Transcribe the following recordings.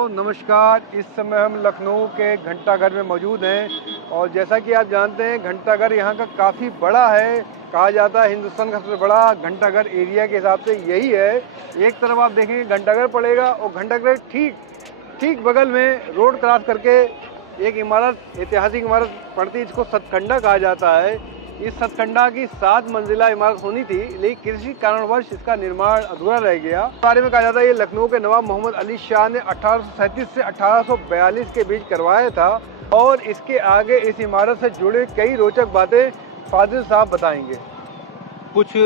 नमस्कार। इस समय हम लखनऊ के घंटाघर में मौजूद हैं और जैसा कि आप जानते हैं घंटाघर यहाँ का काफ़ी बड़ा है। कहा जाता है हिंदुस्तान का सबसे बड़ा घंटाघर एरिया के हिसाब से यही है। एक तरफ आप देखेंगे घंटाघर पड़ेगा और घंटाघर ठीक ठीक बगल में रोड क्रॉस करके एक इमारत, ऐतिहासिक इमारत पड़ती है जिसको सतखंडा कहा जाता है। इस सतखंडा की 7 मंजिला इमारत होनी थी, लेकिन किसी कारणवश इसका निर्माण अधूरा रह गया। इस बारे में कहा जाता है ये लखनऊ के नवाब मोहम्मद अली शाह ने 1837 से 1842 के बीच करवाया था और इसके आगे इस इमारत से जुड़े कई रोचक बातें फाजिल साहब बताएंगे। कुछ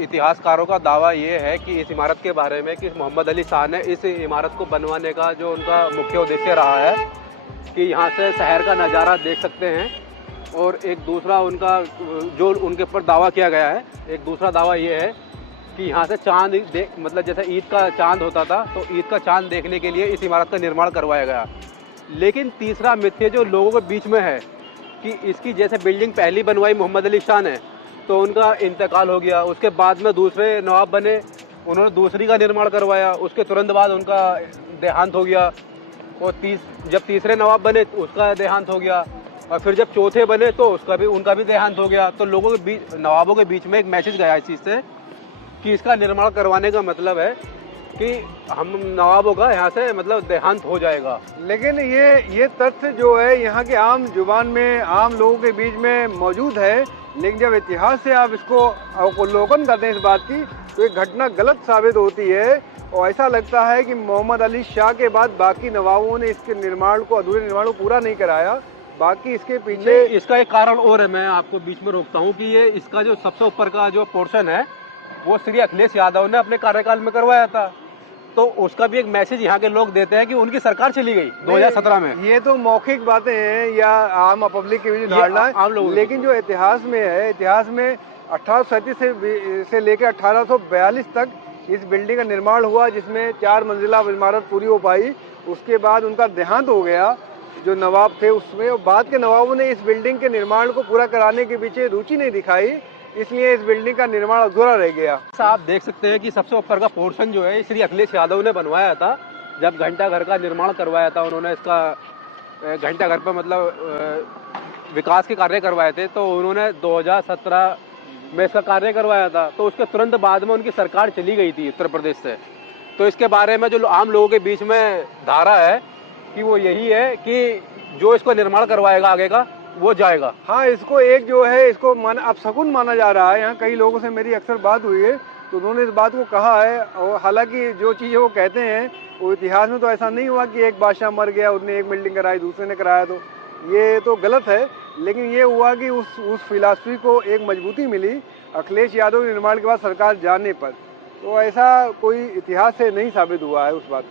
इतिहासकारों का दावा ये है कि इस इमारत के बारे में कि मोहम्मद अली शाह ने इस इमारत को बनवाने का जो उनका मुख्य उद्देश्य रहा है कि यहाँ से शहर का नज़ारा देख सकते हैं। और एक दूसरा उनका जो उनके ऊपर दावा किया गया है, एक दूसरा दावा ये है कि यहाँ से चांद मतलब जैसे ईद का चांद होता था तो ईद का चांद देखने के लिए इस इमारत का निर्माण करवाया गया। लेकिन तीसरा मिथ्य जो लोगों के बीच में है कि इसकी जैसे बिल्डिंग पहली बनवाई मोहम्मद अली शाह ने तो उनका इंतकाल हो गया, उसके बाद में दूसरे नवाब बने, उन्होंने दूसरी का निर्माण करवाया, उसके तुरंत बाद उनका देहांत हो गया और जब तीसरे नवाब बने उसका देहांत हो गया और फिर जब चौथे बने तो उनका भी देहांत हो गया। तो लोगों के बीच, नवाबों के बीच में एक मैसेज गया इस चीज़ से कि इसका निर्माण करवाने का मतलब है कि हम नवाबों का यहाँ से मतलब देहांत हो जाएगा। लेकिन ये तथ्य जो है यहाँ के आम जुबान में, आम लोगों के बीच में मौजूद है, लेकिन जब इतिहास से आप इसको अवलोकन करते हैं इस बात की तो एक घटना गलत साबित होती है और ऐसा लगता है कि मोहम्मद अली शाह के बाद बाकी नवाबों ने इसके निर्माण को, अधूरे निर्माण को पूरा नहीं कराया। बाकी इसके पीछे इसका एक कारण और है, मैं आपको बीच में रोकता हूँ कि ये इसका जो सबसे ऊपर का जो पोर्शन है वो श्री अखिलेश यादव ने अपने कार्यकाल में करवाया था। तो उसका भी एक मैसेज यहाँ के लोग देते हैं कि उनकी सरकार चली गई 2017 में। ये तो मौखिक बातें हैं या आम पब्लिक की भी धारणा है, लेकिन जो इतिहास में है, इतिहास में 1837 से लेकर 1842 तक इस बिल्डिंग का निर्माण हुआ जिसमें 4 मंजिला इमारत पूरी हो पाई। उसके बाद उनका देहांत हो गया जो नवाब थे उसमें, और बाद के नवाबों ने इस बिल्डिंग के निर्माण को पूरा कराने के पीछे रुचि नहीं दिखाई, इसलिए इस बिल्डिंग का निर्माण अधूरा रह गया। आप देख सकते हैं कि सबसे ऊपर का पोर्शन जो है श्री अखिलेश यादव ने बनवाया था। जब घंटाघर का निर्माण करवाया था उन्होंने, इसका घंटाघर पर मतलब विकास के कार्य करवाए थे, तो उन्होंने 2017 में इसका कार्य करवाया था। तो उसके तुरंत बाद में उनकी सरकार चली गई थी उत्तर प्रदेश से। तो इसके बारे में जो आम लोगों के बीच में धारा है कि वो यही है कि जो इसको निर्माण करवाएगा आगे का वो जाएगा। हाँ, इसको एक जो है इसको अपशकुन माना जा रहा है। यहाँ कई लोगों से मेरी अक्सर बात हुई है तो उन्होंने इस बात को कहा है, और हालांकि जो चीज़ें वो कहते हैं वो इतिहास में तो ऐसा नहीं हुआ कि एक बादशाह मर गया, उसने एक बिल्डिंग कराई, दूसरे ने कराया, तो ये तो गलत है। लेकिन ये हुआ कि उस फिलासफी को एक मजबूती मिली अखिलेश यादव के निर्माण के बाद सरकार जाने पर। तो ऐसा कोई इतिहास से नहीं साबित हुआ है उस बात।